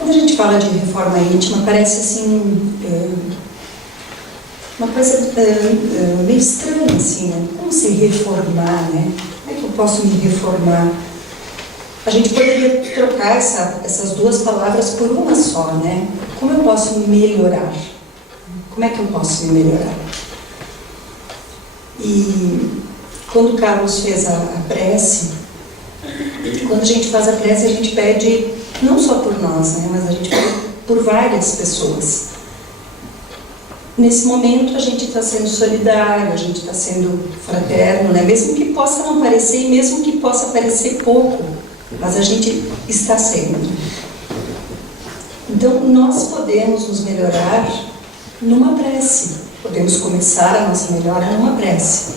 Quando a gente fala de reforma íntima, parece assim, uma coisa meio estranha, assim, né? Como se reformar, né? Como é que eu posso me reformar? A gente poderia trocar essas duas palavras por uma só, né? Como eu posso me melhorar? Como é que eu posso me melhorar? E quando o Carlos fez a prece, quando a gente faz a prece, a gente pede não só por nós, né? Mas a gente pede por várias pessoas. Nesse momento a gente está sendo solidário, a gente está sendo fraterno, né? Mesmo que possa não parecer, e mesmo que possa parecer pouco, mas a gente está sendo. Então nós podemos nos melhorar numa prece, podemos começar a nossa melhora numa prece.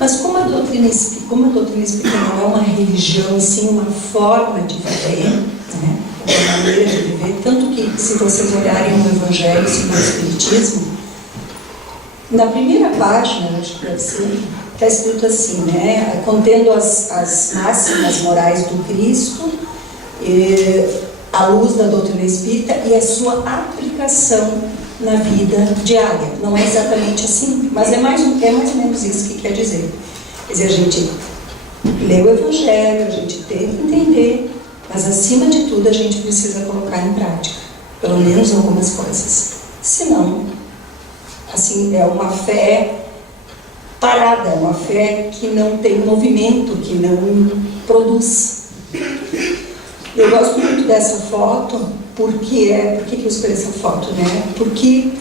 Mas como a doutrina espírita não é uma religião, e sim uma forma de viver, né? Uma maneira de viver, tanto que se vocês olharem no Evangelho segundo o Espiritismo, na primeira página, acho que deve ser, está escrito assim, né? Contendo as máximas morais do Cristo, à luz da doutrina espírita e a sua aplicação na vida diária. Não é exatamente assim, mas é mais ou menos isso que quer dizer. Quer dizer, a gente lê o Evangelho, a gente tenta entender, mas acima de tudo a gente precisa colocar em prática, pelo menos algumas coisas. Senão, assim, é uma fé parada, uma fé que não tem movimento, que não produz. Eu gosto muito dessa foto, por que eu escolhi essa foto, né? Porque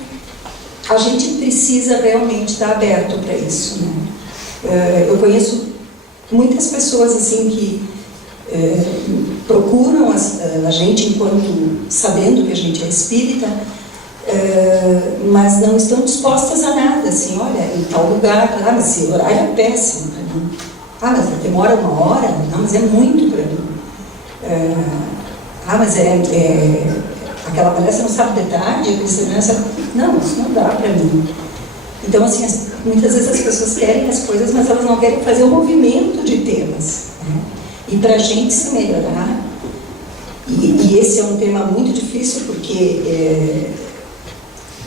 a gente precisa realmente estar aberto para isso, né? Eu conheço muitas pessoas assim que procuram a gente enquanto sabendo que a gente é espírita, mas não estão dispostas a nada, assim, olha, em tal lugar, mas esse horário é péssimo para mim. Mas demora 1 hora, não, mas é muito para mim. Mas aquela palestra no sábado de tarde, não, isso não dá para mim. Então, assim, muitas vezes as pessoas querem as coisas, mas elas não querem fazer o movimento de tê-las, né? E para a gente se melhorar, e esse é um tema muito difícil, porque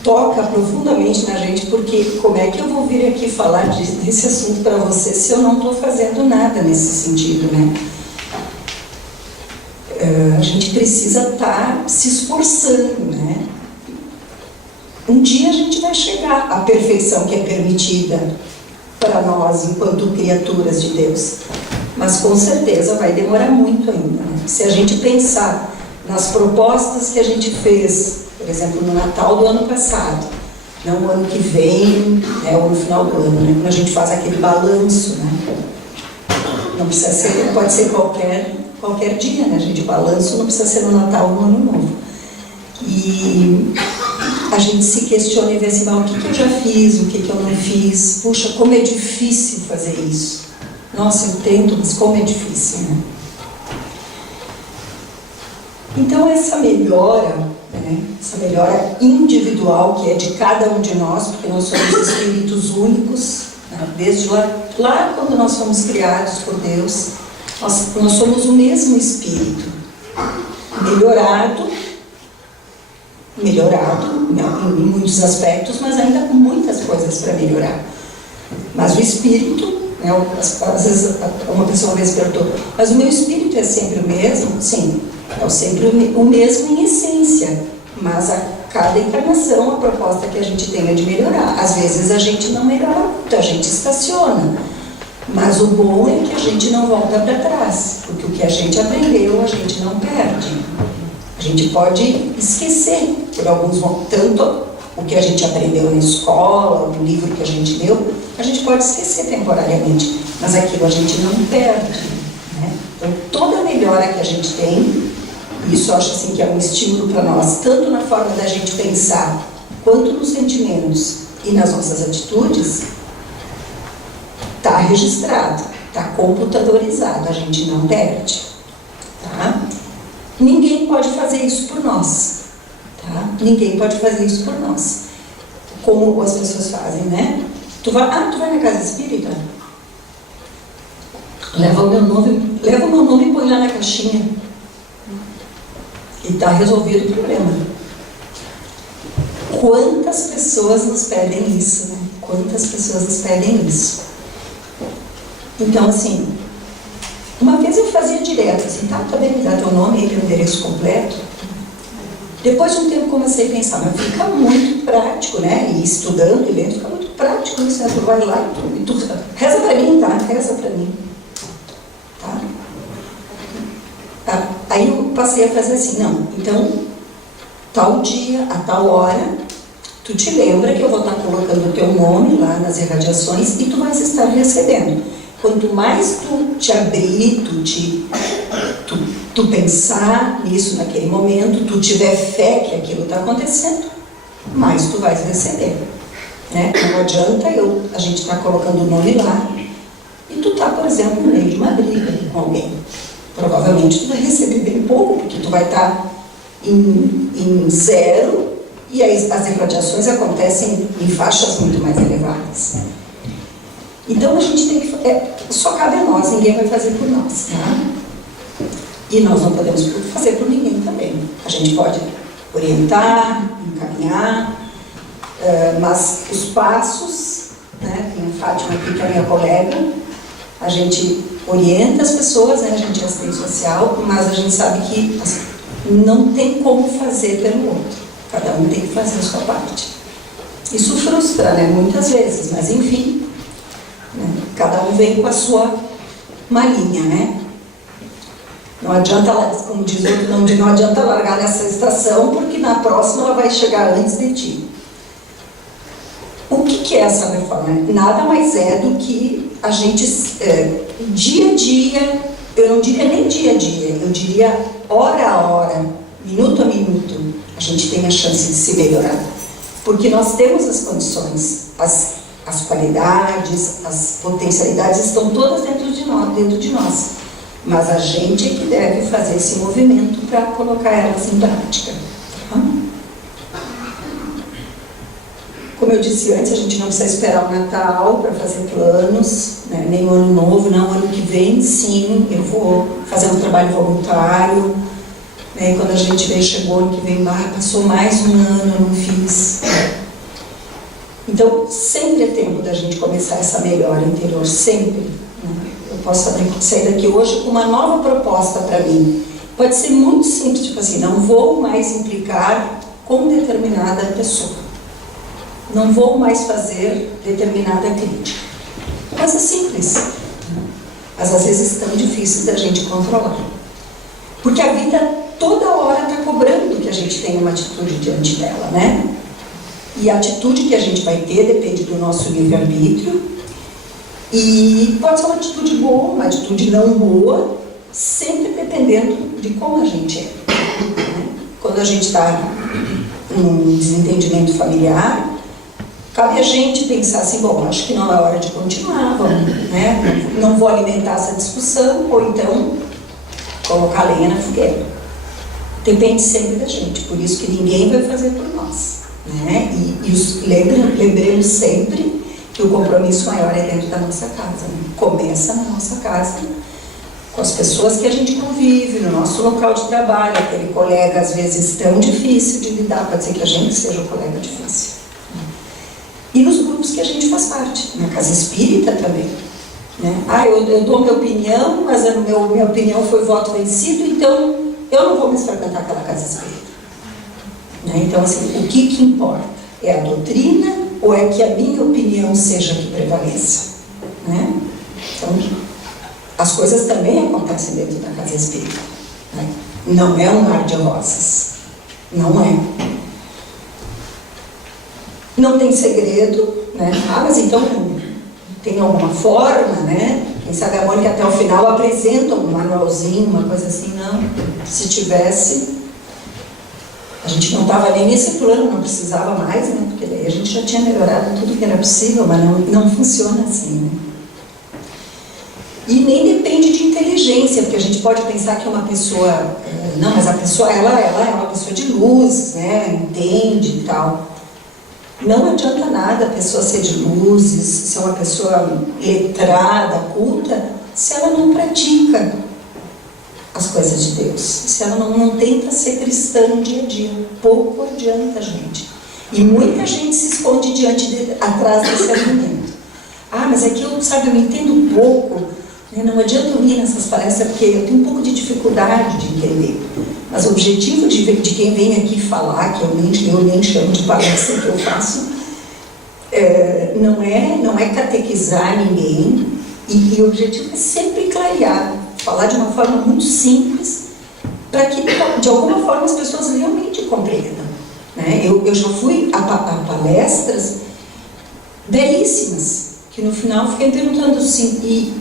toca profundamente na gente, porque como é que eu vou vir aqui falar desse assunto para você se eu não estou fazendo nada nesse sentido, né? A gente precisa estar se esforçando, né? Um dia a gente vai chegar à perfeição que é permitida para nós enquanto criaturas de Deus, mas com certeza vai demorar muito ainda, né? Se a gente pensar nas propostas que a gente fez, por exemplo, no Natal do ano passado, não o ano que vem, ou no final do ano, né? Quando a gente faz aquele balanço, né? Não precisa ser, pode ser qualquer dia, né, gente? Balanço não precisa ser no Natal ou no Ano Novo. E a gente se questiona e vê assim, o que eu já fiz, o que eu não fiz. Puxa, como é difícil fazer isso. Nossa, eu tento, mas como é difícil, né? Então essa melhora, né, essa melhora individual, que é de cada um de nós, porque nós somos espíritos únicos, né, desde lá quando nós fomos criados por Deus, nós somos o mesmo espírito, melhorado em muitos aspectos, mas ainda com muitas coisas para melhorar. Mas o espírito, né, às vezes uma pessoa perguntou, mas o meu espírito é sempre o mesmo? Sim, é sempre o mesmo em essência, mas a cada encarnação a proposta que a gente tem é de melhorar. Às vezes a gente não melhora muito, a gente estaciona. Mas o bom é que a gente não volta para trás, porque o que a gente aprendeu, a gente não perde. A gente pode esquecer por alguns momentos, tanto o que a gente aprendeu na escola, o livro que a gente leu, a gente pode esquecer temporariamente, mas aquilo a gente não perde, né? Então, toda melhora que a gente tem, isso eu acho assim que é um estímulo para nós, tanto na forma da gente pensar, quanto nos sentimentos e nas nossas atitudes, está registrado, está computadorizado, a gente não perde, tá? Ninguém pode fazer isso por nós, tá? Ninguém pode fazer isso por nós, como as pessoas fazem, né? Tu vai na casa espírita? Leva o meu nome e põe lá na caixinha. E está resolvido o problema. Quantas pessoas nos pedem isso, né? Quantas pessoas nos pedem isso? Então, assim, uma vez eu fazia direto, assim, tá bem, me dá teu nome e teu endereço completo. Depois de um tempo comecei a pensar, mas fica muito prático, né? E estudando e lendo, fica muito prático isso, né? Tu vai lá e tu reza pra mim, tá? Reza pra mim. Tá? Aí eu passei a fazer assim, não, então, tal dia, a tal hora, tu te lembra que eu vou estar colocando o teu nome lá nas irradiações e tu vais estar recebendo. Quanto mais tu te abrir, tu pensar nisso naquele momento, tu tiver fé que aquilo está acontecendo, mais tu vais receber. Né? Não adianta a gente estar colocando o nome lá e tu tá, por exemplo, no meio de uma briga com alguém. Provavelmente tu vai receber bem pouco, porque tu vai estar em zero e as irradiações acontecem em faixas muito mais elevadas. Então a gente tem que... só cabe a nós, ninguém vai fazer por nós, tá? E nós não podemos fazer por ninguém também. A gente pode orientar, encaminhar, mas os passos, né? Tem a Fátima aqui, que é a minha colega, a gente orienta as pessoas, né? A gente é assistente social, mas a gente sabe que não tem como fazer pelo outro. Cada um tem que fazer a sua parte. Isso frustra, né? Muitas vezes, mas enfim, né? Cada um vem com a sua malinha, né? Não adianta, como diz outro, não adianta largar nessa estação, porque na próxima ela vai chegar antes de ti. O que é essa reforma? Nada mais é do que a gente, dia a dia, eu não diria nem dia a dia, eu diria hora a hora, minuto a minuto, a gente tem a chance de se melhorar. Porque nós temos as condições, as qualidades, as potencialidades estão todas dentro de nós. Mas a gente é que deve fazer esse movimento para colocar elas em prática. Como eu disse antes, a gente não precisa esperar o Natal para fazer planos, né? Nem o Ano Novo, não. Ano que vem, sim, eu vou fazer um trabalho voluntário. Né? E quando a gente vê, chegou ano que vem, passou mais um ano, eu não fiz. Então, sempre é tempo da gente começar essa melhora interior, sempre. Né? Eu posso sair daqui hoje com uma nova proposta para mim. Pode ser muito simples, tipo assim, não vou mais implicar com determinada pessoa. Não vou mais fazer determinada crítica. Coisa simples. Mas às vezes tão difíceis da gente controlar. Porque a vida toda hora está cobrando que a gente tenha uma atitude diante dela, né? E a atitude que a gente vai ter depende do nosso livre-arbítrio. E pode ser uma atitude boa, uma atitude não boa, sempre dependendo de como a gente é. Quando a gente está num desentendimento familiar, cabe a gente pensar assim, bom, acho que não é hora de continuar, né? Não vou alimentar essa discussão, ou então colocar lenha na fogueira. Depende sempre da gente, por isso que ninguém vai fazer por nós. Né? Lembremos sempre que o compromisso maior é dentro da nossa casa. Né? Começa na nossa casa, com as pessoas que a gente convive, no nosso local de trabalho, aquele colega às vezes tão difícil de lidar, pode ser que a gente seja o colega difícil. E nos grupos que a gente faz parte, na casa espírita também. Né? Eu dou minha opinião, mas minha opinião foi voto vencido, então eu não vou mais frequentar aquela casa espírita. Né? Então, assim, o que importa? É a doutrina ou é que a minha opinião seja a que prevaleça? Né? Então, as coisas também acontecem dentro da casa espírita. Né? Não é um mar de rosas. Não é. Não tem segredo, né? Mas então tem alguma forma, né? Quem sabe a Mônica até o final apresenta um manualzinho, uma coisa assim, não. Se tivesse, a gente não estava nem nesse plano, não precisava mais, né? Porque daí a gente já tinha melhorado tudo que era possível, mas não funciona assim, né? E nem depende de inteligência, porque a gente pode pensar que uma pessoa, não, mas a pessoa, ela é uma pessoa de luz, né? Entende e tal. Não adianta nada a pessoa ser de luzes, ser uma pessoa letrada, culta, se ela não pratica. as coisas de Deus, se ela não tenta ser cristã no dia a dia, pouco adianta, gente. E muita gente se esconde atrás desse argumento. Ah, mas é que eu entendo pouco, né? Não adianta eu ir nessas palestras porque eu tenho um pouco de dificuldade de entender. Mas o objetivo de quem vem aqui falar, que eu nem chamo de palestra que eu faço, não é catequizar ninguém, e o objetivo é sempre clarear, falar de uma forma muito simples, para que de alguma forma as pessoas realmente compreendam, né? Eu já fui a palestras belíssimas, que no final fiquei perguntando assim,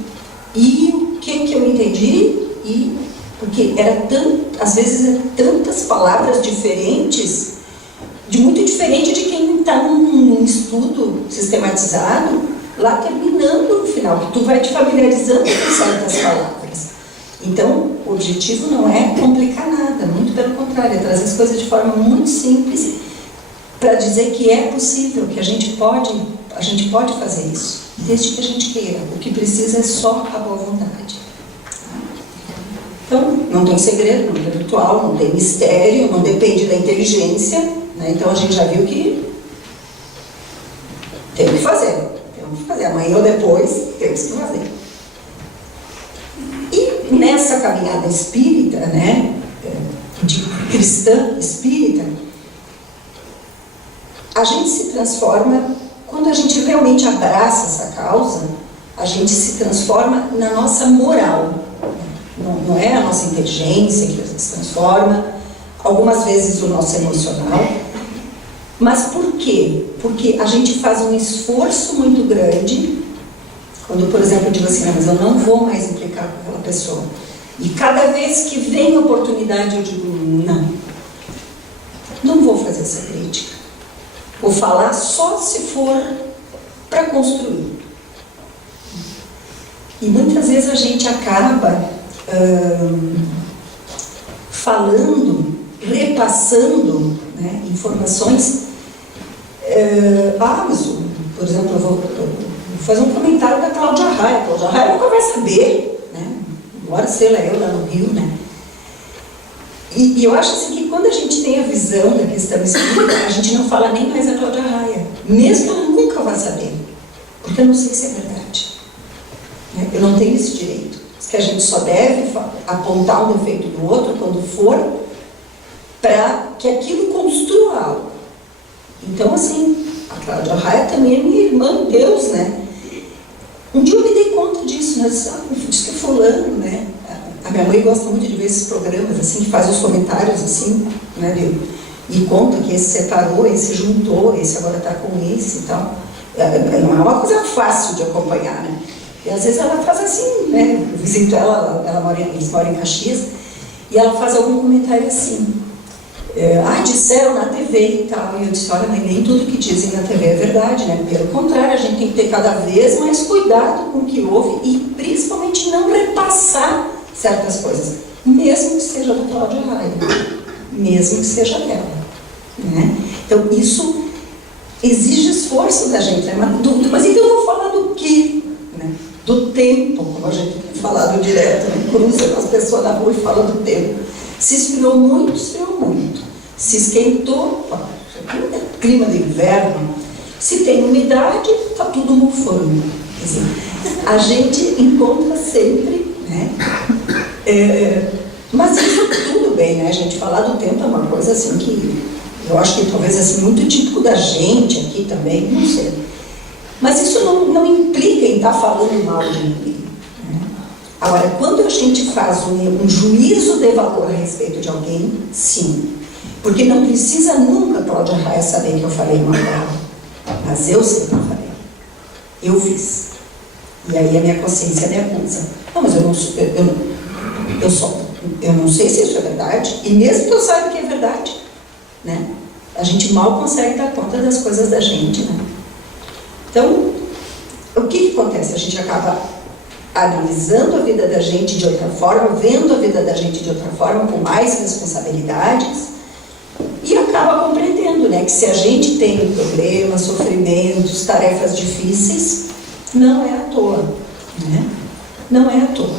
e o que eu entendi? Porque às vezes tantas palavras diferentes, muito diferente de quem está num estudo sistematizado, lá terminando no final, que tu vai te familiarizando com certas palavras. Então, o objetivo não é complicar nada, muito pelo contrário, é trazer as coisas de forma muito simples para dizer que é possível, que a gente pode fazer isso, desde que a gente queira. O que precisa é só a boa vontade. Então, não tem segredo, não tem ritual, não tem mistério, não depende da inteligência, né? Então a gente já viu que tem que fazer. Amanhã ou depois, temos que fazer. E nessa caminhada espírita, né, de cristã espírita, a gente se transforma, quando a gente realmente abraça essa causa, a gente se transforma na nossa moral. Não é a nossa inteligência que se transforma, algumas vezes o nosso emocional. Mas por quê? Porque a gente faz um esforço muito grande, quando, por exemplo, eu digo assim, mas eu não vou mais implicar com aquela pessoa. E cada vez que vem a oportunidade eu digo, não vou fazer essa crítica. Vou falar só se for para construir. E muitas vezes a gente acaba falando, repassando, né, informações. Mas, por exemplo, eu vou fazer um comentário da Cláudia Raia. A Cláudia Raia nunca vai saber, né? Embora seja eu lá no Rio, né? E eu acho assim que quando a gente tem a visão da questão espírita, a gente não fala nem mais a Cláudia Raia, mesmo que ela nunca vá saber, porque eu não sei se é verdade, né? Eu não tenho esse direito. Que a gente só deve apontar um defeito do outro quando for para que aquilo construa algo. Então, assim, a Cláudia Raia também é minha irmã, Deus, né? Um dia eu me dei conta disso, né? Diz que fulano, né? A minha mãe gosta muito de ver esses programas, assim, que faz os comentários, assim, né? E conta que esse separou, esse juntou, esse agora está com esse e tal. Não é uma coisa fácil de acompanhar, né? E às vezes ela faz assim, né? Eu visito ela, eles moram em Caxias, e ela faz algum comentário assim. Disseram na TV e tal. E eu disse, olha, mãe, nem tudo que dizem na TV é verdade, né? Pelo contrário, a gente tem que ter cada vez mais cuidado com o que ouve e principalmente não repassar certas coisas, mesmo que seja da Cláudia Raia, mesmo que seja dela, né? Então isso exige esforço da gente, né? Mas então eu vou falar do quê? Né? Do tempo, como a gente tem falado direto, né? Cruza com as pessoas na rua e fala do tempo. Se esfriou muito, se esquentou, clima de inverno, se tem umidade, está tudo mofando. Assim, a gente encontra sempre, né? Mas isso tudo bem, né? A gente falar do tempo é uma coisa assim que eu acho que talvez assim, muito típico da gente aqui também, não sei. Mas isso não implica em estar falando mal de ninguém. Né? Agora, quando a gente faz um juízo de valor a respeito de alguém, sim. Porque não precisa nunca Cláudia Raia saber que eu falei mal dela. Mas eu sei que eu falei. Eu fiz. E aí a minha consciência me acusa. Não, mas eu não sei se isso é verdade. E mesmo que eu saiba que é verdade, né? A gente mal consegue dar conta das coisas da gente, né? Então, o que acontece? A gente acaba analisando a vida da gente de outra forma, vendo a vida da gente de outra forma, com mais responsabilidades, e acaba compreendendo, né, que se a gente tem problemas, sofrimentos, tarefas difíceis, não é à toa, né? Não é à toa.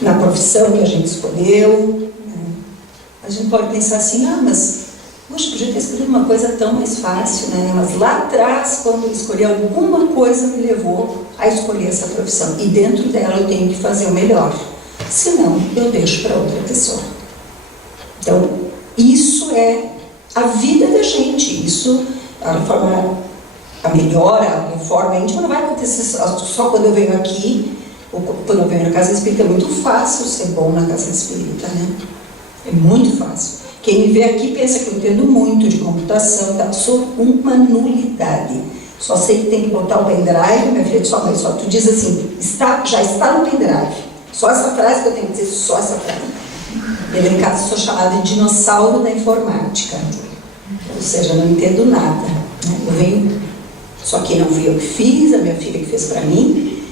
na profissão que a gente escolheu, né? A gente pode pensar assim, mas poxa, podia ter escolhido uma coisa tão mais fácil, né? Mas lá atrás, quando eu escolhi alguma coisa, me levou a escolher essa profissão. E dentro dela eu tenho que fazer o melhor. Senão, eu deixo para outra pessoa. Então, isso é a vida da gente. Isso, a melhora, a reforma íntima não vai acontecer só quando eu venho aqui, ou quando eu venho na casa espírita. É muito fácil ser bom na casa espírita, né? É muito fácil. Quem me vê aqui pensa que eu entendo muito de computação, tá? Sou uma nulidade. Só sei que tem que botar o pendrive, minha filha disse, mas só tu diz assim, já está no pendrive. Só essa frase que eu tenho que dizer, só essa frase. Eu em casa sou chamada de dinossauro da informática. Ou seja, não entendo nada, né? Eu venho, só que não fui eu que fiz, a minha filha que fez para mim,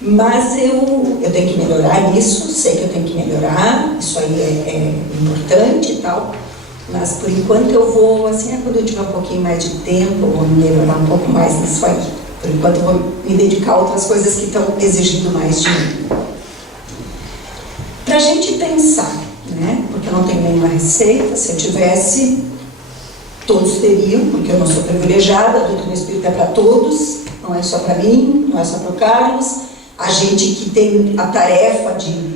mas eu tenho que melhorar nisso, sei que eu tenho que melhorar, isso aí é importante e tal, mas por enquanto eu vou, assim, quando eu tiver um pouquinho mais de tempo, eu vou melhorar um pouco mais nisso aí. Por enquanto eu vou me dedicar a outras coisas que estão exigindo mais de mim. Para a gente pensar, né? Porque eu não tenho nenhuma receita, se eu tivesse, todos teriam, porque eu não sou privilegiada, a doutrina espírita é para todos, não é só para mim, não é só para o Carlos, a gente que tem a tarefa de,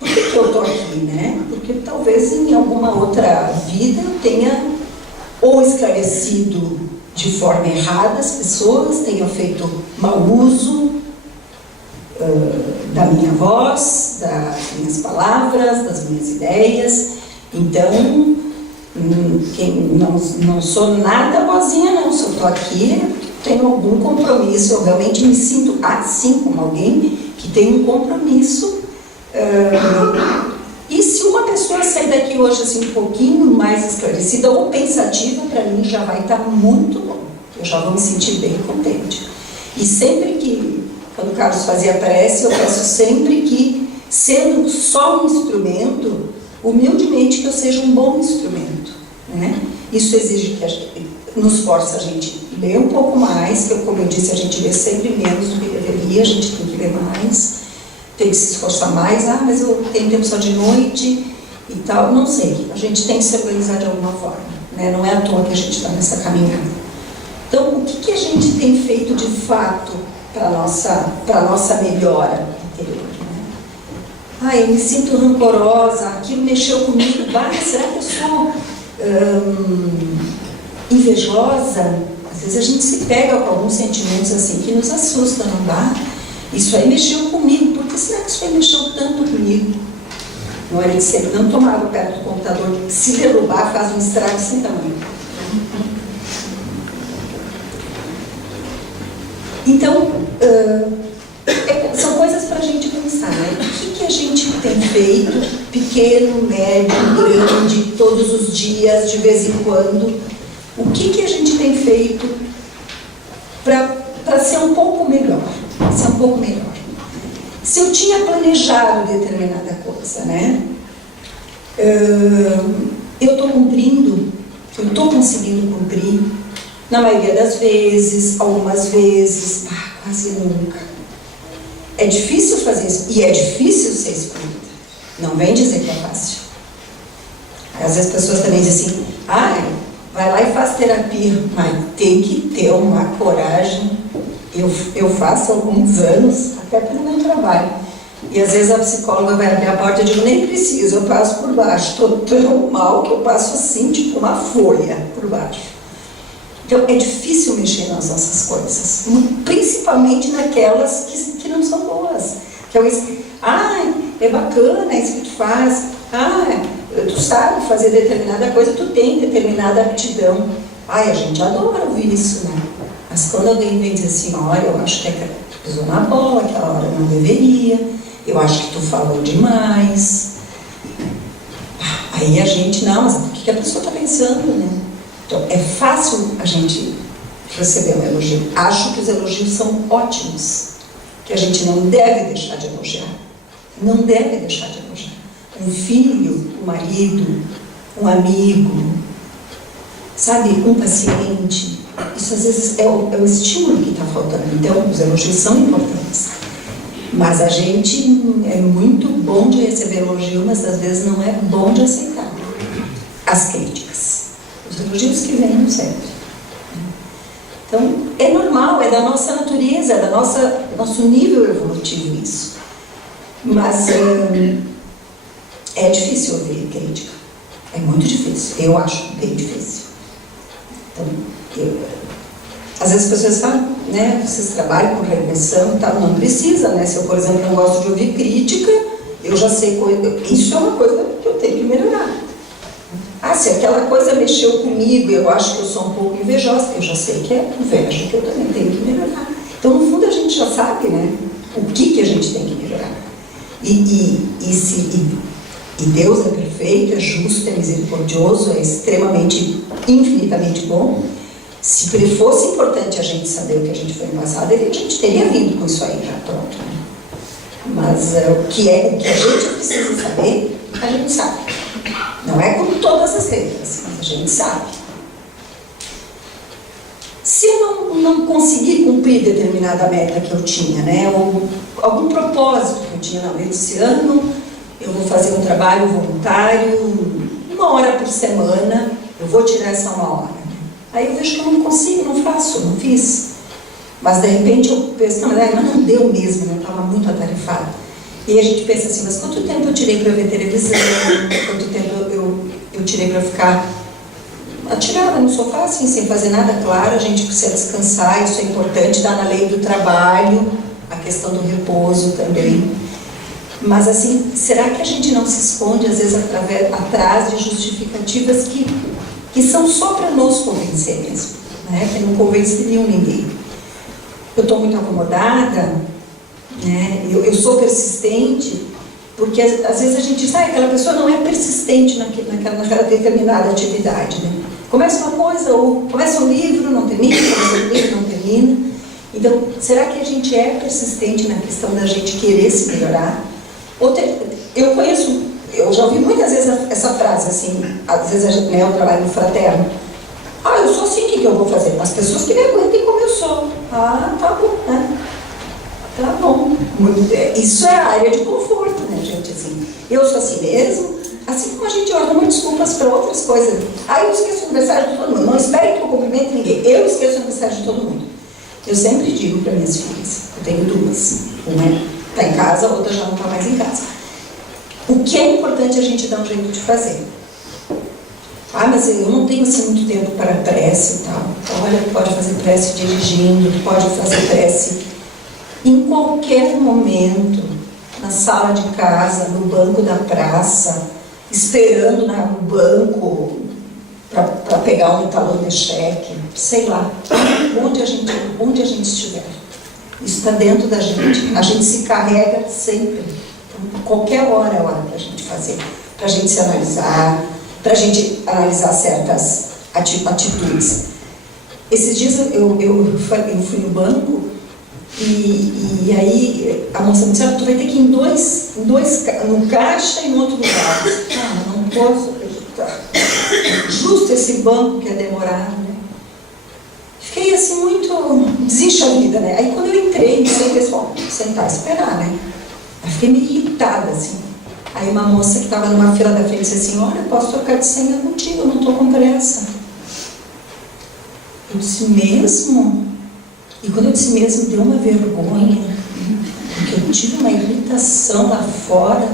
por que eu estou aqui, né? Porque talvez em alguma outra vida eu tenha ou esclarecido de forma errada as pessoas, tenha feito mau uso da minha voz, das minhas palavras, das minhas ideias. Então, não sou nada boazinha não, se eu estou aqui, tenho algum compromisso, eu realmente me sinto assim como alguém que tem um compromisso. E se uma pessoa sair daqui hoje assim um pouquinho mais esclarecida ou pensativa, para mim já vai estar muito bom, eu já vou me sentir bem contente. E sempre que, quando o Carlos fazia prece, eu peço sempre que, sendo só um instrumento, humildemente que eu seja um bom instrumento, né? Isso exige que nos força a gente ler um pouco mais, que como eu disse, a gente lê sempre menos do que deveria, a gente tem que ler mais, tem que se esforçar mais, mas eu tenho tempo só de noite e tal, não sei, a gente tem que se organizar de alguma forma, né? Não é à toa que a gente está nessa caminhada. Então, o que a gente tem feito de fato para a nossa melhora interior, né? Eu me sinto rancorosa, aquilo mexeu comigo, será que eu sou invejosa? Às vezes a gente se pega com alguns sentimentos assim que nos assustam, não dá? Isso aí mexeu comigo, por que será que isso aí mexeu tanto comigo? Não é de sempre, não tomar água perto do computador, se derrubar faz um estrago sem tamanho. Então, são coisas para a gente pensar, né? O que a gente tem feito, pequeno, médio, grande, todos os dias, de vez em quando, o que a gente tem feito para ser um pouco melhor, Se eu tinha planejado determinada coisa, né? Eu estou cumprindo, eu estou conseguindo cumprir, na maioria das vezes, algumas vezes, quase nunca. É difícil fazer isso, e é difícil ser espírita. Não vem dizer que é fácil. Às vezes as pessoas também dizem assim, vai lá e faz terapia, mas tem que ter uma coragem. Eu faço há alguns anos, até pelo meu trabalho. E às vezes a psicóloga vai abrir a porta e eu digo, nem preciso, eu passo por baixo. Estou tão mal que eu passo assim, tipo uma folha por baixo. Então, é difícil mexer nas nossas coisas, principalmente naquelas que não são boas. Que é bacana isso que tu faz, tu sabe fazer determinada coisa, tu tem determinada aptidão. A gente adora ouvir isso, né? Mas quando alguém vem dizer assim, olha, eu acho que tu pisou na bola, aquela hora não deveria, eu acho que tu falou demais. Aí a gente, mas o que a pessoa está pensando, né? Então, é fácil a gente receber um elogio. Acho que os elogios são ótimos, que a gente não deve deixar de elogiar. Não deve deixar de elogiar. Um filho, um marido, um amigo, sabe, um paciente. Isso às vezes é o estímulo que está faltando. Então, os elogios são importantes. Mas a gente é muito bom de receber elogio, mas às vezes não é bom de aceitar as críticas. Os elogios que vêm não servem. Então, é normal, é da nossa natureza, é do nosso nível evolutivo isso. Mas é difícil ouvir crítica. É muito difícil. Eu acho bem difícil. Então, às vezes as pessoas falam, né, vocês trabalham com regressão e tal, não precisa, né? Se eu, por exemplo, não gosto de ouvir crítica, eu já sei coisa, isso é uma coisa que eu tenho que melhorar. Ah, se aquela coisa mexeu comigo, eu acho que eu sou um pouco invejosa, eu já sei que é inveja, que eu também tenho que melhorar. Então, no fundo, a gente já sabe, né, o que a gente tem que melhorar. E Deus é perfeito, é justo, é misericordioso, é extremamente, infinitamente bom. Se fosse importante a gente saber o que a gente foi no passado, a gente teria vindo com isso aí já pronto. Mas o que a gente precisa saber, a gente sabe. Não é com todas as letras, mas a gente sabe. Se eu não conseguir cumprir determinada meta que eu tinha, né, ou algum propósito que eu tinha, não, esse ano eu vou fazer um trabalho voluntário, 1 hora por semana, eu vou tirar essa 1 hora. Aí eu vejo que eu não consigo, não faço, não fiz. Mas de repente eu penso, mas não deu mesmo, eu estava muito atarefada. E aí a gente pensa assim, mas quanto tempo eu tirei para ver televisão? Quanto tempo eu tirei para ficar atirada no sofá, assim, sem fazer nada? Claro, a gente precisa descansar, isso é importante, está na lei do trabalho, a questão do repouso também. Mas assim, será que a gente não se esconde, às vezes, atrás de justificativas que são só para nos convencer mesmo, né? Que não convenceriam ninguém? Eu estou muito acomodada, né? Eu sou persistente, porque às vezes a gente diz, aquela pessoa não é persistente naquela determinada atividade, né? Começa uma coisa, ou começa um livro, não termina, começa um livro, não termina. Então, será que a gente é persistente na questão da gente querer se melhorar? Eu já ouvi muitas vezes essa frase, assim, às vezes eu trabalho no fraterno. Eu sou assim, o que eu vou fazer? As pessoas que me aguentem como eu sou. Tá bom, né? Tá bom. Isso é a área de conforto, né, gente? Assim, eu sou assim mesmo, assim como a gente ordena desculpas para outras coisas. Eu esqueço o aniversário de todo mundo. Não espere que eu cumprimente ninguém. Eu esqueço o aniversário de todo mundo. Eu sempre digo para minhas filhas, eu tenho 2. Uma está em casa, a outra já não está mais em casa. O que é importante a gente dar um jeito de fazer? Mas eu não tenho assim muito tempo para prece e tal. Então, olha, pode fazer prece dirigindo, pode fazer prece em qualquer momento, na sala de casa, no banco da praça, esperando no banco para pegar um talão de cheque, sei lá, onde a gente estiver. Isso está dentro da gente. A gente se carrega sempre. Então, qualquer hora é hora para a gente fazer, para a gente se analisar, para a gente analisar certas atitudes. Esses dias eu fui no banco e aí a moça me disse, tu vai ter que ir no caixa e no outro lugar. Não posso acreditar. Justo esse banco que é demorado, né? Fiquei assim muito desenxavida, né? Aí quando eu entrei, pessoal, sentar e esperar, né? Eu fiquei meio irritada, assim. Aí uma moça que estava numa fila da frente disse assim, olha, posso trocar de senha contigo, eu não estou com pressa. Eu disse, mesmo? E quando eu disse mesmo, deu uma vergonha, porque eu tive uma irritação lá fora.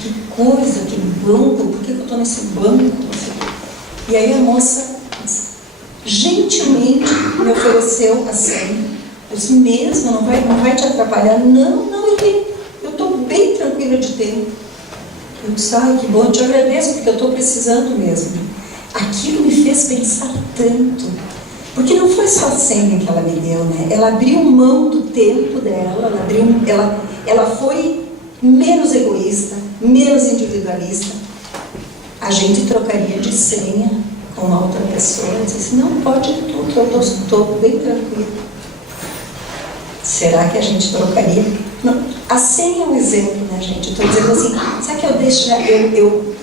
Que coisa, que banco, por que eu estou nesse banco? E aí a moça gentilmente me ofereceu a senha. Eu disse, mesmo, não vai te atrapalhar? Não, eu estou bem tranquila de tempo. Eu disse, que bom, eu te agradeço, porque eu estou precisando mesmo. Aquilo me fez pensar tanto, porque não foi só a senha que ela me deu, né? Ela abriu mão do tempo dela, ela foi menos egoísta, menos individualista. A gente trocaria de senha com uma outra pessoa e disse, não, pode tudo, eu estou bem tranquila. Será que a gente trocaria? Não. A senha é um exemplo, né, gente? Eu estou dizendo assim, será que eu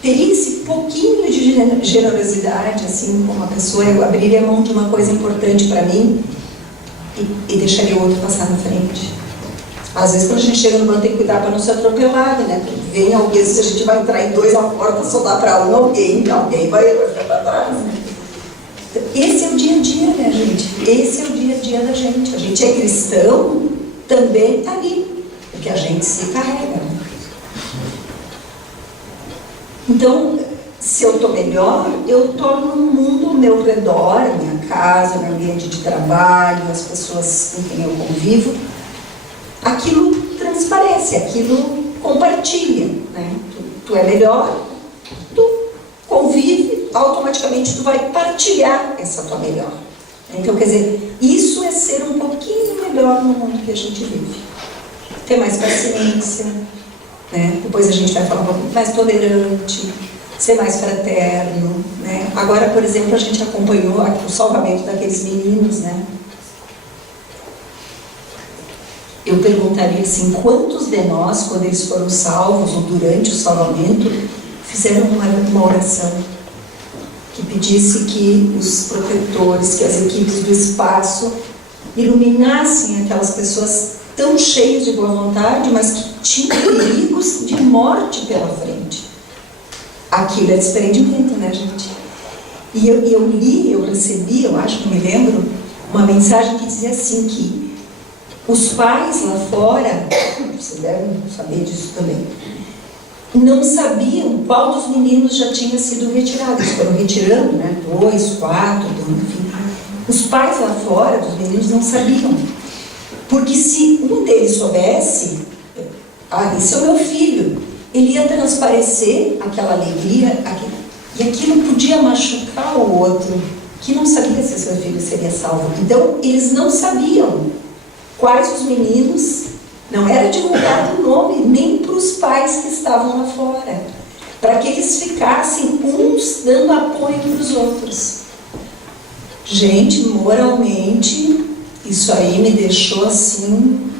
teria esse pouquinho de generosidade, assim, com uma pessoa, eu abriria mão de uma coisa importante para mim e deixaria o outro passar na frente? Às vezes, quando a gente chega no banco, tem que cuidar para não ser atropelado, né? Porque vem alguém, se a gente vai entrar em dois, a porta só dá para um, alguém vai ficar para trás, né? Esse é o dia a dia, né, gente? Esse é o dia a dia da gente. A gente é cristão, também está ali, porque a gente se carrega, né? Então, se eu estou melhor, eu torno o mundo ao meu redor, a minha casa, meu ambiente de trabalho, as pessoas com quem eu convivo, aquilo transparece, aquilo compartilha, né? Tu é melhor, tu convive, automaticamente tu vai partilhar essa tua melhor. Então, quer dizer, isso é ser um pouquinho melhor no mundo que a gente vive. Ter mais paciência, né? Depois a gente vai falar um pouco mais tolerante, ser mais fraterno, né? Agora, por exemplo, a gente acompanhou o salvamento daqueles meninos, né? Eu perguntaria assim, quantos de nós, quando eles foram salvos, ou durante o salvamento, fizeram uma oração que pedisse que os protetores, que as equipes do espaço iluminassem aquelas pessoas tão cheias de boa vontade, mas que tinham perigos de morte pela frente. Aquilo é desprendimento, né, gente? E eu recebi, eu acho que me lembro, uma mensagem que dizia assim, que os pais lá fora, vocês devem saber disso também, não sabiam qual dos meninos já tinha sido retirado. Eles foram retirando, né? 2, 4, enfim. Os pais lá fora dos meninos não sabiam. Porque se um deles soubesse, esse é o meu filho, ele ia transparecer aquela alegria, e aquilo podia machucar o outro, que não sabia se seu filho seria salvo. Então, eles não sabiam quais os meninos. Não era divulgado o nome, nem para os pais que estavam lá fora, para que eles ficassem uns dando apoio para os outros. Gente, moralmente, isso aí me deixou assim,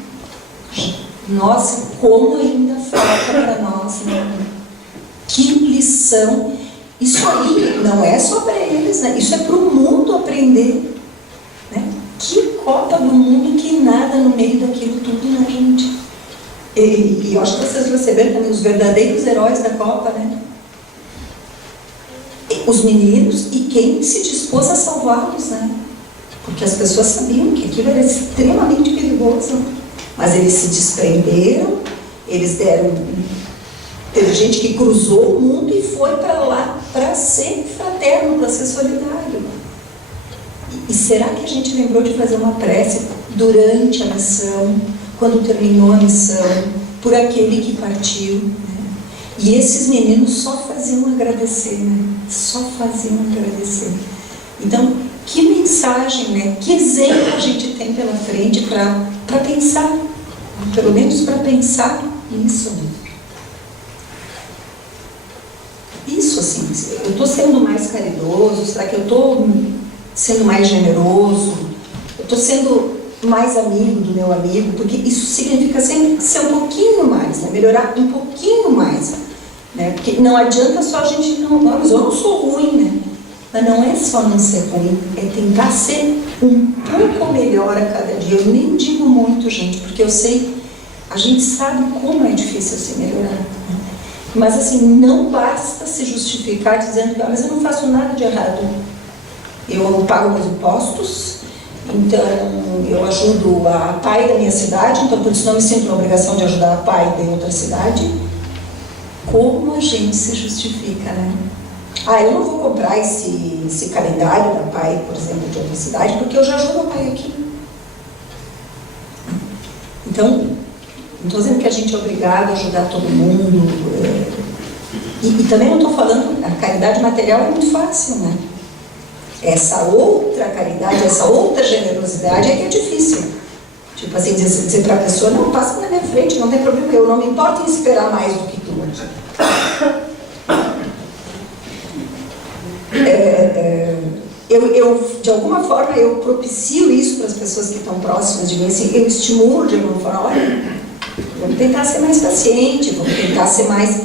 nossa, como ainda falta para nós, né? Que lição! Isso aí não é só para eles, né? Isso é para o mundo aprender, né? Que Copa do Mundo que nada no meio daquilo tudo, né, gente? E eu acho que vocês receberam também os verdadeiros heróis da Copa, né? Os meninos e quem se dispôs a salvá-los, né? Porque as pessoas sabiam que aquilo era extremamente perigoso, mas eles se desprenderam, eles deram... Teve gente que cruzou o mundo e foi para lá para ser fraterno, para ser solidário. E será que a gente lembrou de fazer uma prece durante a missão, quando terminou a missão, por aquele que partiu, né? E esses meninos só faziam agradecer, né? Só faziam agradecer. Então, que mensagem, né? Que exemplo a gente tem pela frente para pensar, pelo menos para pensar nisso, né? Isso, assim, eu estou sendo mais caridoso, será que eu estou sendo mais generoso, eu estou sendo mais amigo do meu amigo, porque isso significa sempre ser um pouquinho mais, né? Melhorar um pouquinho mais, né? Porque não adianta só a gente não, mas eu não sou ruim, né? Mas não é só não ser ruim, é tentar ser um pouco melhor a cada dia. Eu nem digo muito, gente, porque eu sei, a gente sabe como é difícil se melhorar, né? Mas assim, não basta se justificar dizendo que mas eu não faço nada de errado. Eu pago meus impostos, então eu ajudo a PAI da minha cidade, então por isso não me sinto na obrigação de ajudar a PAI de outra cidade. Como a gente se justifica, né? Eu não vou comprar esse calendário da PAI, por exemplo, de outra cidade, porque eu já ajudo a PAI aqui. Então, não estou dizendo que a gente é obrigado a ajudar todo mundo, e também não estou falando, a caridade material é muito fácil, né? Essa outra caridade, essa outra generosidade é que é difícil. Tipo assim, dizer para a pessoa, não, passa na minha frente, não tem problema, eu não me importo em esperar mais do que tu aqui. Eu, de alguma forma, eu propicio isso para as pessoas que estão próximas de mim, assim, eu estimulo de alguma forma, olha, vamos tentar ser mais paciente, vamos tentar ser mais,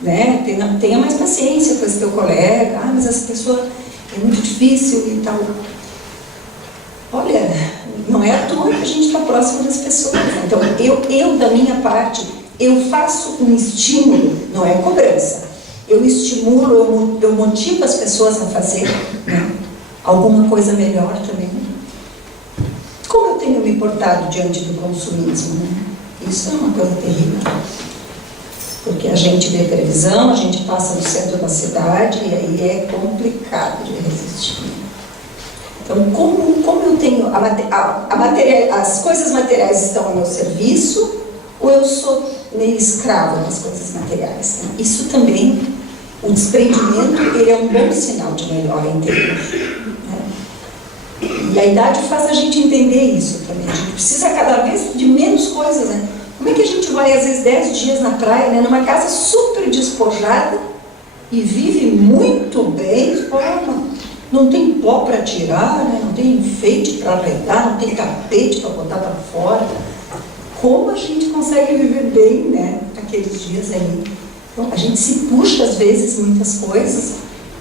né, tenha mais paciência com esse teu colega, mas essa pessoa é muito difícil e tal. Olha, não é à toa que a gente está próximo das pessoas. Então, eu, da minha parte, eu faço um estímulo, não é cobrança. Eu estimulo, eu motivo as pessoas a fazer, né, alguma coisa melhor também. Como eu tenho me portado diante do consumismo, né? Isso é uma coisa terrível. Porque a gente vê televisão, a gente passa no centro da cidade e aí é complicado de resistir. Então, como eu tenho as coisas materiais estão ao meu serviço, ou eu sou meio escravo das coisas materiais, né? Isso também, o desprendimento, ele é um bom sinal de melhora interior, né? E a idade faz a gente entender isso também. A gente precisa cada vez de menos coisas, né? Como é que a gente vai, às vezes, 10 dias na praia, né, numa casa super despojada e vive muito bem? Não tem pó para tirar, né? Não tem enfeite para arredar, não tem tapete para botar para fora. Como a gente consegue viver bem, né, aqueles dias aí? Então, a gente se puxa, às vezes, muitas coisas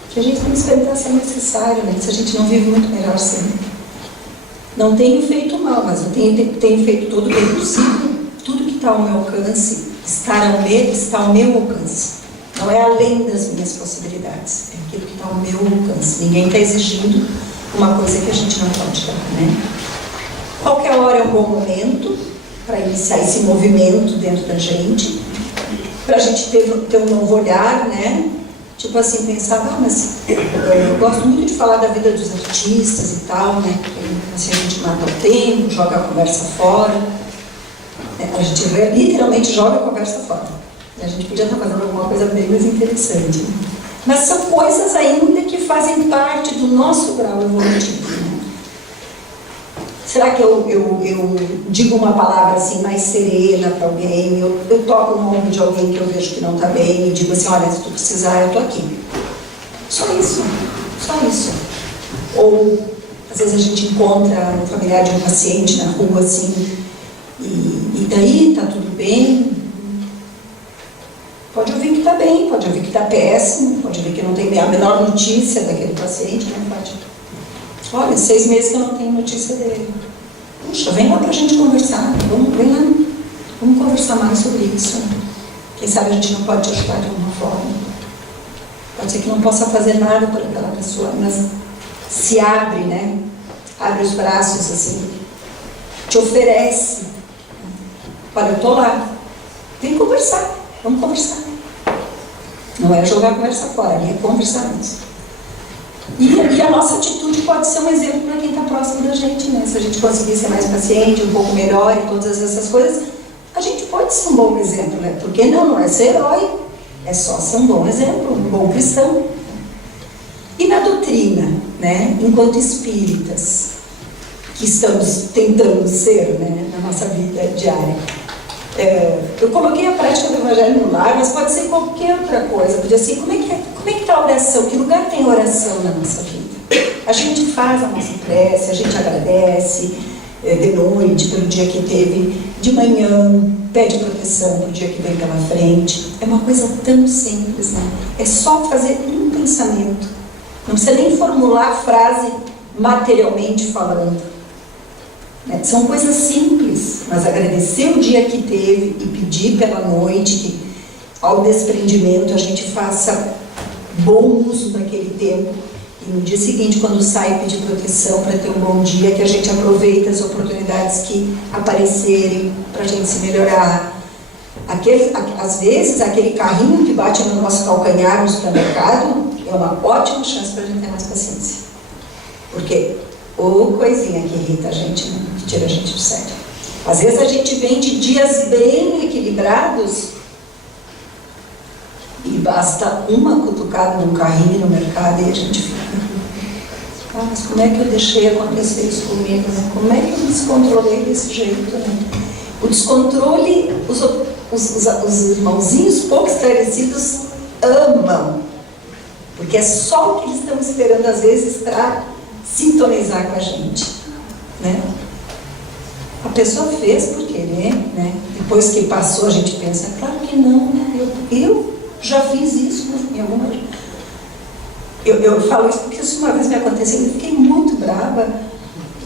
que a gente não espera ser necessário, né? Se a gente não vive muito melhor sempre. Não tenho feito mal, mas eu tenho feito todo o bem possível. Tudo que está ao meu alcance, está ao meu alcance. Não é além das minhas possibilidades, é aquilo que está ao meu alcance. Ninguém está exigindo uma coisa que a gente não pode dar, né? Qualquer hora é um bom momento para iniciar esse movimento dentro da gente, para a gente ter um novo olhar, né? Tipo assim, pensar, mas eu gosto muito de falar da vida dos artistas e tal, né? Assim, a gente mata o tempo, joga a conversa fora. A gente literalmente joga a conversa fora. A gente podia estar fazendo alguma coisa bem mais interessante. Mas são coisas ainda que fazem parte do nosso grau evolutivo, né? Será que eu digo uma palavra assim mais serena para alguém? Eu toco no ombro de alguém que eu vejo que não está bem e digo assim, olha, se tu precisar, eu estou aqui. Só isso. Só isso. Ou, às vezes a gente encontra um familiar de um paciente na rua, assim, e daí está tudo bem. Pode ouvir que está bem, pode ouvir que está péssimo, pode ouvir que não tem a menor notícia daquele paciente, não pode. Olha, 6 meses que eu não tenho notícia dele. Puxa, vem lá para a gente conversar, vem lá, vamos conversar mais sobre isso. Quem sabe a gente não pode te ajudar de alguma forma. Pode ser que não possa fazer nada por aquela pessoa, mas se abre, né? Abre os braços assim, te oferece. Olha, eu estou lá, vem conversar, vamos conversar. Não é jogar a conversa fora, é conversar mesmo. E a nossa atitude pode ser um exemplo para quem está próximo da gente, né? Se a gente conseguir ser mais paciente, um pouco melhor e todas essas coisas, a gente pode ser um bom exemplo, né? Porque não é ser herói, é só ser um bom exemplo, um bom cristão. E na doutrina, né? Enquanto espíritas, que estamos tentando ser, né? Na nossa vida diária. Eu coloquei a prática do Evangelho no lar, mas pode ser qualquer outra coisa. Podia ser, como é que está a oração? Que lugar tem oração na nossa vida? A gente faz a nossa prece, a gente agradece de noite, pelo dia que teve, de manhã, pede proteção pelo dia que vem pela frente. É uma coisa tão simples, né? É só fazer um pensamento. Não precisa nem formular a frase materialmente falando. São coisas simples, mas agradecer o dia que teve e pedir pela noite que ao desprendimento a gente faça bom uso daquele tempo e no dia seguinte, quando sai, pedir proteção para ter um bom dia, que a gente aproveite as oportunidades que aparecerem para a gente se melhorar. Às vezes, aquele carrinho que bate no nosso calcanhar no supermercado é uma ótima chance para a gente ter mais paciência. Porque coisinha que irrita a gente, né? Que tira a gente do sério. Às vezes a gente vem de dias bem equilibrados e basta uma cutucada num carrinho no mercado e a gente fica, mas como é que eu deixei acontecer isso comigo, né? Como é que eu me descontrolei desse jeito, né? O descontrole, os irmãozinhos pouco esclarecidos amam, porque é só o que eles estão esperando às vezes para sintonizar com a gente, né? A pessoa fez por querer, né? Depois que passou a gente pensa, claro que não, né? Eu já fiz isso em alguma... Eu falo isso porque isso uma vez me aconteceu, eu fiquei muito brava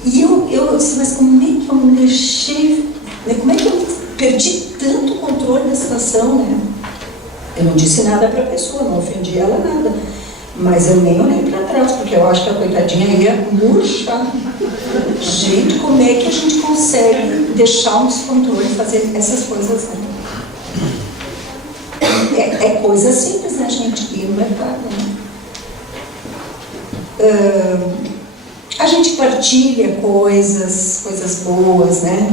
E eu disse, mas como é que eu me deixei, né? Como é que eu perdi tanto controle da situação, né? Eu não disse nada para a pessoa, não ofendi ela nada. Mas eu nem olhei para trás, porque eu acho que a coitadinha ia murchar. Gente, como é que a gente consegue deixar um descontrole e fazer essas coisas, né? É coisa simples, né, gente? Ir no mercado, né? A gente partilha coisas boas, né?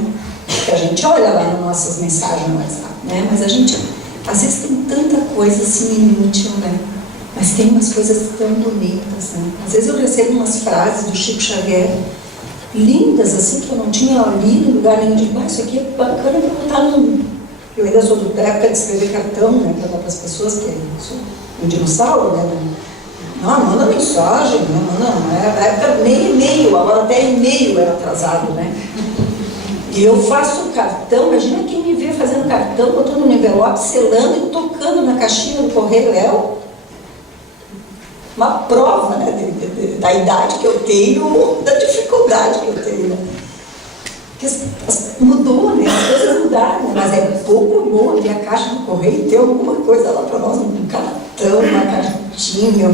Que a gente olha lá nas nossas mensagens no WhatsApp, né? Mas a gente, às vezes, tem tanta coisa assim inútil, né? Mas tem umas coisas tão bonitas, né? Às vezes eu recebo umas frases do Chico Xavier lindas, assim, que eu não tinha lido em lugar nenhum. Digo, isso aqui é bacana para botar no... Eu ainda sou da época de escrever cartão, né? Para dar para as pessoas, que eu sou um dinossauro, né? Não, manda mensagem, não. Na época nem e-mail, agora até e-mail era atrasado, né? E eu faço cartão, imagina quem me vê fazendo cartão, botando no envelope, selando e tocando na caixinha do correio. É uma prova, né, da idade que eu tenho, da dificuldade que eu tenho, né? Mudou, né? As coisas mudaram, né? Mas é pouco bom ter a caixa do correio e ter alguma coisa lá para nós, um cartão, uma cartinha.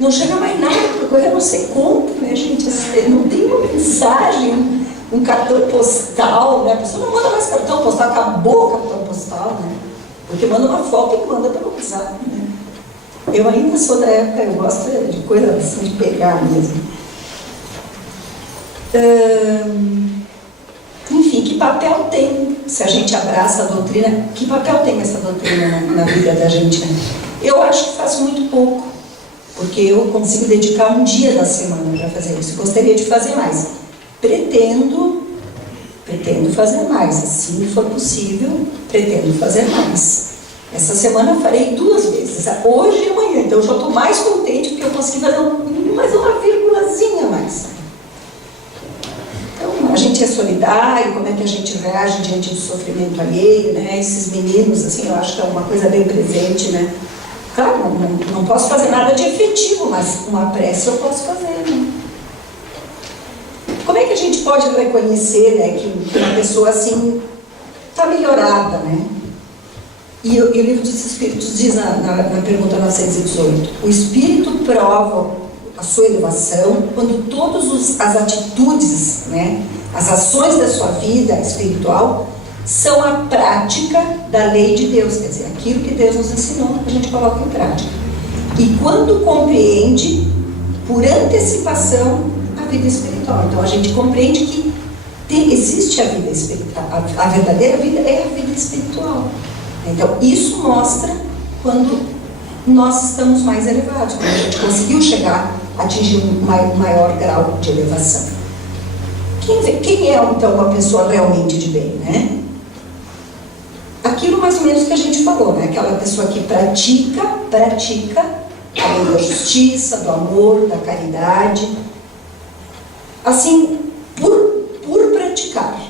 Não chega mais nada, porque a coisa não se compra, né, gente? Não tem uma mensagem, um cartão postal, né? A pessoa não manda mais cartão postal, acabou o cartão postal, né? Porque manda uma foto e manda pelo WhatsApp, né? Eu ainda sou da época, eu gosto de coisa assim, de pegar mesmo. Enfim, que papel tem, se a gente abraça a doutrina, que papel tem essa doutrina na vida da gente, né? Eu acho que faço muito pouco, porque eu consigo dedicar um dia da semana para fazer isso. Gostaria de fazer mais. Pretendo fazer mais, se for possível, pretendo fazer mais. Essa semana eu farei 2 vezes, hoje e amanhã, então eu já estou mais contente porque eu consegui fazer mais uma vírgulazinha a mais. Então, a gente é solidário, como é que a gente reage diante do sofrimento alheio, né? Esses meninos, assim, eu acho que é uma coisa bem presente, né? Claro, não posso fazer nada de efetivo, mas uma prece eu posso fazer, né? Como é que a gente pode reconhecer, né, que uma pessoa assim está melhorada, né? E o livro dos Espíritos diz na pergunta 918, o Espírito prova a sua elevação quando todas as atitudes, né, as ações da sua vida espiritual são a prática da lei de Deus, quer dizer, aquilo que Deus nos ensinou, a gente coloca em prática. E quando compreende, por antecipação, a vida espiritual. Então a gente compreende que existe a vida espiritual, a verdadeira vida é a vida espiritual. Então, isso mostra quando nós estamos mais elevados, quando a gente conseguiu atingir um maior grau de elevação. Quem é, então, uma pessoa realmente de bem, né? Aquilo mais ou menos que a gente falou, né? Aquela pessoa que pratica a lei da justiça, do amor, da caridade, assim, por praticar.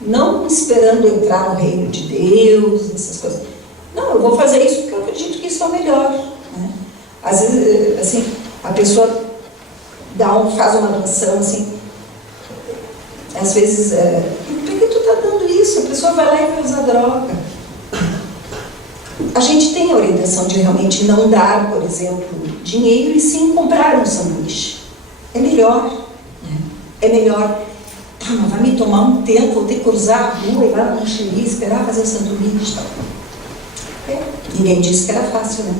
Não esperando entrar no reino de Deus, essas coisas. Não, eu vou fazer isso porque eu acredito que isso é melhor, né? Às vezes, assim, a pessoa faz uma doação, assim, às vezes, por que tu está dando isso? A pessoa vai lá e vai usar droga. A gente tem a orientação de realmente não dar, por exemplo, dinheiro e sim comprar um sanduíche. É melhor, né? É melhor. Mas vai me tomar um tempo, vou ter que cruzar a rua e ir lá na lancheria, esperar fazer o sanduíche. Ninguém disse que era fácil, né?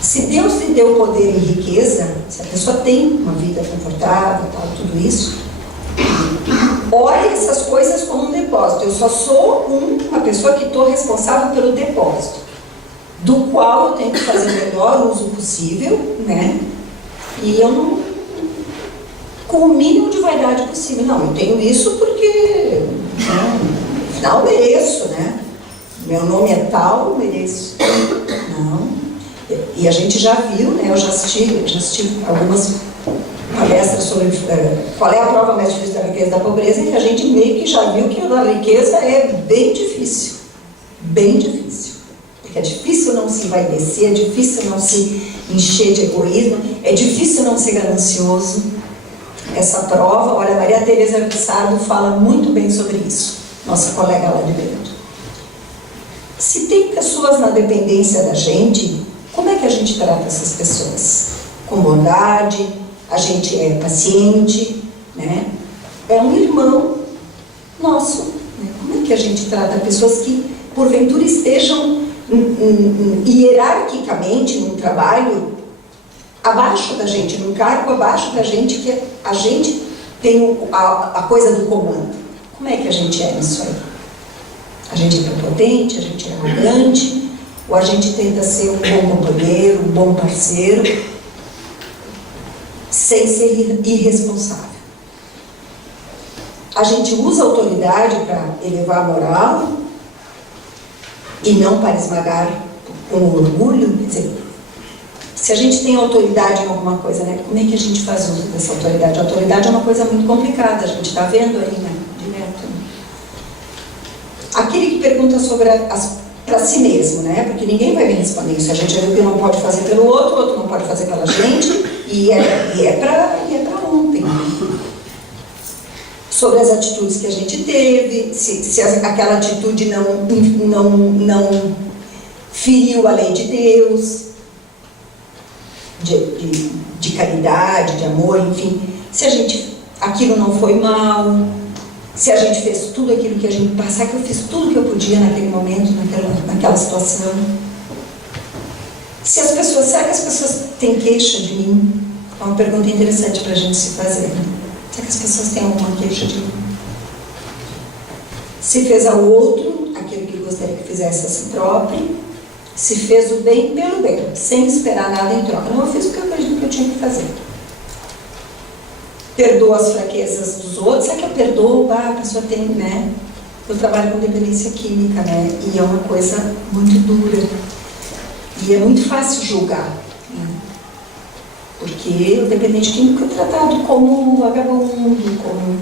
Se Deus lhe deu poder e riqueza, se a pessoa tem uma vida confortável, tal, tudo isso, olhe essas coisas como um depósito. Eu só sou uma pessoa que estou responsável pelo depósito, do qual eu tenho que fazer o melhor uso possível, né? E eu não... com o mínimo de vaidade possível. Não, eu tenho isso porque, afinal, mereço, né? Meu nome é tal, eu mereço. Não. E a gente já viu, né? Eu já assisti algumas palestras sobre qual é a prova mais difícil da riqueza e da pobreza, e que a gente meio que já viu que a da riqueza é bem difícil. Bem difícil. Porque é difícil não se envaidecer, é difícil não se encher de egoísmo, é difícil não ser ganancioso. essa prova. Olha, a Maria Tereza Pissardo fala muito bem sobre isso, nossa colega lá de Bento. Se tem pessoas na dependência da gente, como é que a gente trata essas pessoas? Com bondade, a gente é paciente, né? É um irmão nosso, né? Como é que a gente trata pessoas que, porventura, estejam hierarquicamente num trabalho abaixo da gente, num cargo abaixo da gente, que a gente tem a coisa do comando? Como é que a gente é nisso aí? A gente é prepotente, a gente é arrogante, ou a gente tenta ser um bom companheiro, um bom parceiro, sem ser irresponsável? A gente usa a autoridade para elevar a moral e não para esmagar com orgulho? Quer dizer, se a gente tem autoridade em alguma coisa, né, como é que a gente faz uso dessa autoridade? A autoridade é uma coisa muito complicada, a gente está vendo aí, né, direto. Né? Aquele que pergunta sobre para si mesmo, né, porque ninguém vai me responder isso. A gente já viu que não pode fazer pelo outro, o outro não pode fazer pela gente, e é para ontem. Sobre as atitudes que a gente teve, se aquela atitude não feriu a lei de Deus, de caridade, de amor, enfim, se aquilo não foi mal, se a gente fez tudo aquilo que a gente passar, que eu fiz tudo que eu podia naquele momento, naquela situação. Será que as pessoas têm queixa de mim? É uma pergunta interessante para a gente se fazer, né? Será que as pessoas têm alguma queixa de mim? Se fez ao outro aquilo que gostaria que fizesse a si próprio, se fez o bem pelo bem, sem esperar nada em troca. Não, eu fiz o que eu acredito que eu tinha que fazer. Perdoa as fraquezas dos outros. Será que eu perdoo? A pessoa tem, né? Eu trabalho com dependência química, né? E é uma coisa muito dura. E é muito fácil julgar, né? Porque o dependente químico é tratado como vagabundo, como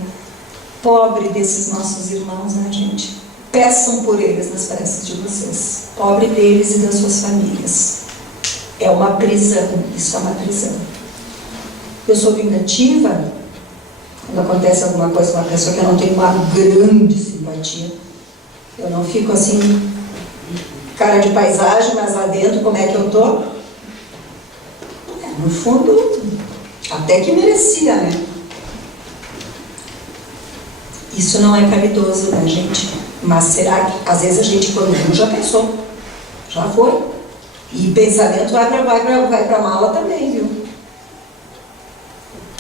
pobre desses nossos irmãos, né, gente? Peçam por eles nas preces de vocês. Pobre deles e das suas famílias. É uma prisão, isso é uma prisão. Eu sou vingativa, quando acontece alguma coisa com uma pessoa que eu não tenho uma grande simpatia, eu não fico assim, cara de paisagem, mas lá dentro como é que eu tô? No fundo, até que merecia, né? Isso não é caridoso, né, gente? Mas será que, às vezes, a gente, quando viu, já pensou, já foi. E pensamento vai para a mala também, viu?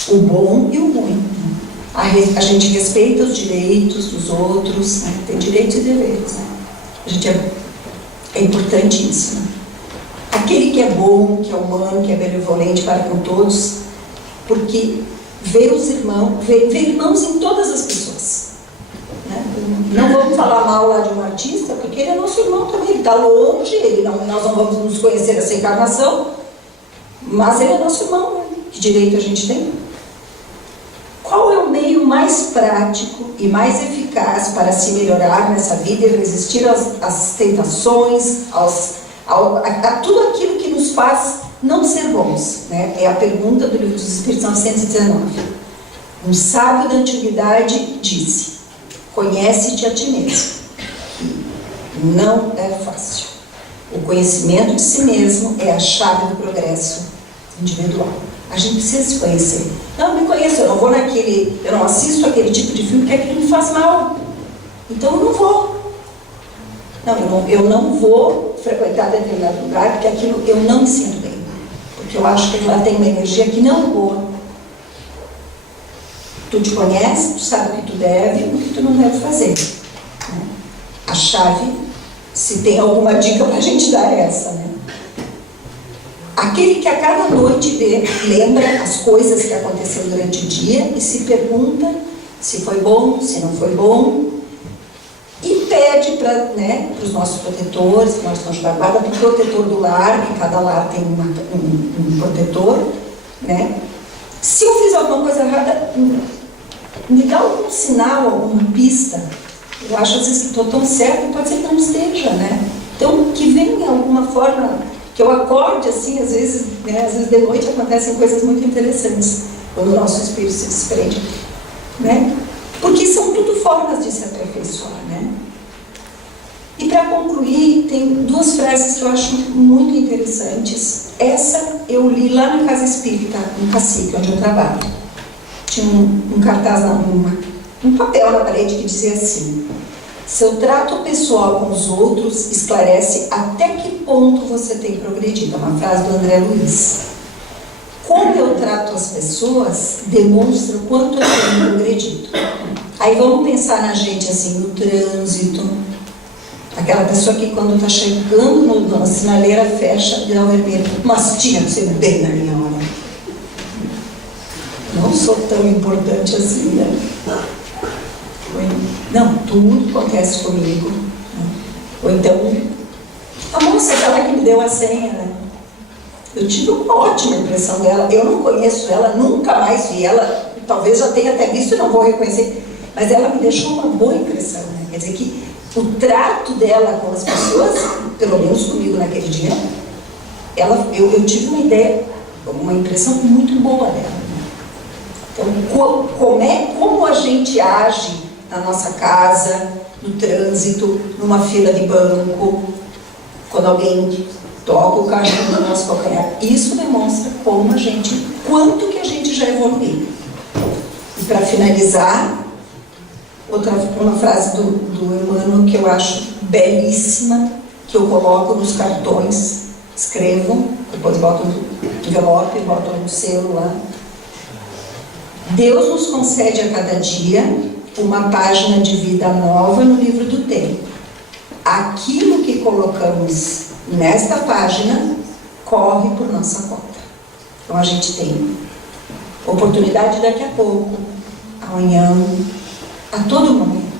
O bom e o ruim. A gente respeita os direitos dos outros, né? Tem direitos e deveres, né? É importante isso, né? Aquele que é bom, que é humano, que é benevolente para com todos, porque vê irmãos em todas as pessoas. Né? Não vamos falar mal lá de um artista, porque ele é nosso irmão também, ele está longe, nós não vamos nos conhecer essa encarnação, mas ele é nosso irmão, né? Que direito a gente tem? Qual é o meio mais prático e mais eficaz para se melhorar nessa vida e resistir às tentações, a tudo aquilo que nos faz não ser bons, né? É a pergunta do Livro dos Espíritos 919. Um sábio da antiguidade disse: conhece-te a ti mesmo. Não é fácil. O conhecimento de si mesmo é a chave do progresso individual. A gente precisa se conhecer. Não me conheço, eu não assisto aquele tipo de filme, porque aquilo me faz mal. Então eu não vou. Eu não vou frequentar determinado lugar, porque aquilo eu não me sinto bem. Porque eu acho que lá tem uma energia que não é boa. Tu te conhece, tu sabe o que tu deve e o que tu não deve fazer. Né? A chave, se tem alguma dica para a gente dar, é essa, né? Aquele que a cada noite lembra as coisas que aconteceram durante o dia e se pergunta se foi bom, se não foi bom, e pede para os nossos protetores, para o nosso anjo da guarda, para o protetor do lar, que cada lar tem um protetor, né? Se eu fiz alguma coisa errada, me dá algum sinal, alguma pista. Eu acho às vezes que estou tão certo, pode ser que não esteja, né? Então, que venha alguma forma, que eu acorde assim, às vezes de noite acontecem coisas muito interessantes. quando o nosso espírito se desprende, né? Porque são tudo formas de se aperfeiçoar, né? E para concluir, tem duas frases que eu acho muito interessantes. Essa eu li lá na Casa Espírita, no Cacique, onde eu trabalho. Tinha um cartaz, um papel na parede que dizia assim: seu trato pessoal com os outros esclarece até que ponto você tem progredido. É uma frase do André Luiz. Como eu trato as pessoas demonstra o quanto eu tenho progredido. Aí vamos pensar na gente assim, no trânsito. Aquela pessoa que quando está chegando na sinaleira fecha e dá o vermelho. Mas tinha que ser bem na minha hora. Não sou tão importante assim, né? Não, tudo acontece comigo. Ou então, a moça, aquela que me deu a senha, né? Eu tive uma ótima impressão dela. Eu não conheço ela, nunca mais vi ela. Talvez já tenha até visto e não vou reconhecer. Mas ela me deixou uma boa impressão, né? Quer dizer que o trato dela com as pessoas, pelo menos comigo naquele dia, eu tive uma ideia, uma impressão muito boa dela. Né? Então, como a gente age na nossa casa, no trânsito, numa fila de banco, quando alguém toca o carrinho no nosso calcanhar, isso demonstra quanto que a gente já evoluiu. E para finalizar, uma frase do Emmanuel que eu acho belíssima, que eu coloco nos cartões, escrevo, depois boto no envelope, boto no selo lá. Deus nos concede a cada dia uma página de vida nova no livro do tempo. Aquilo que colocamos nesta página corre por nossa conta. Então a gente tem oportunidade daqui a pouco, amanhã, a todo momento.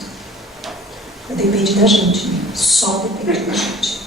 Depende da gente, né? Só depende da gente.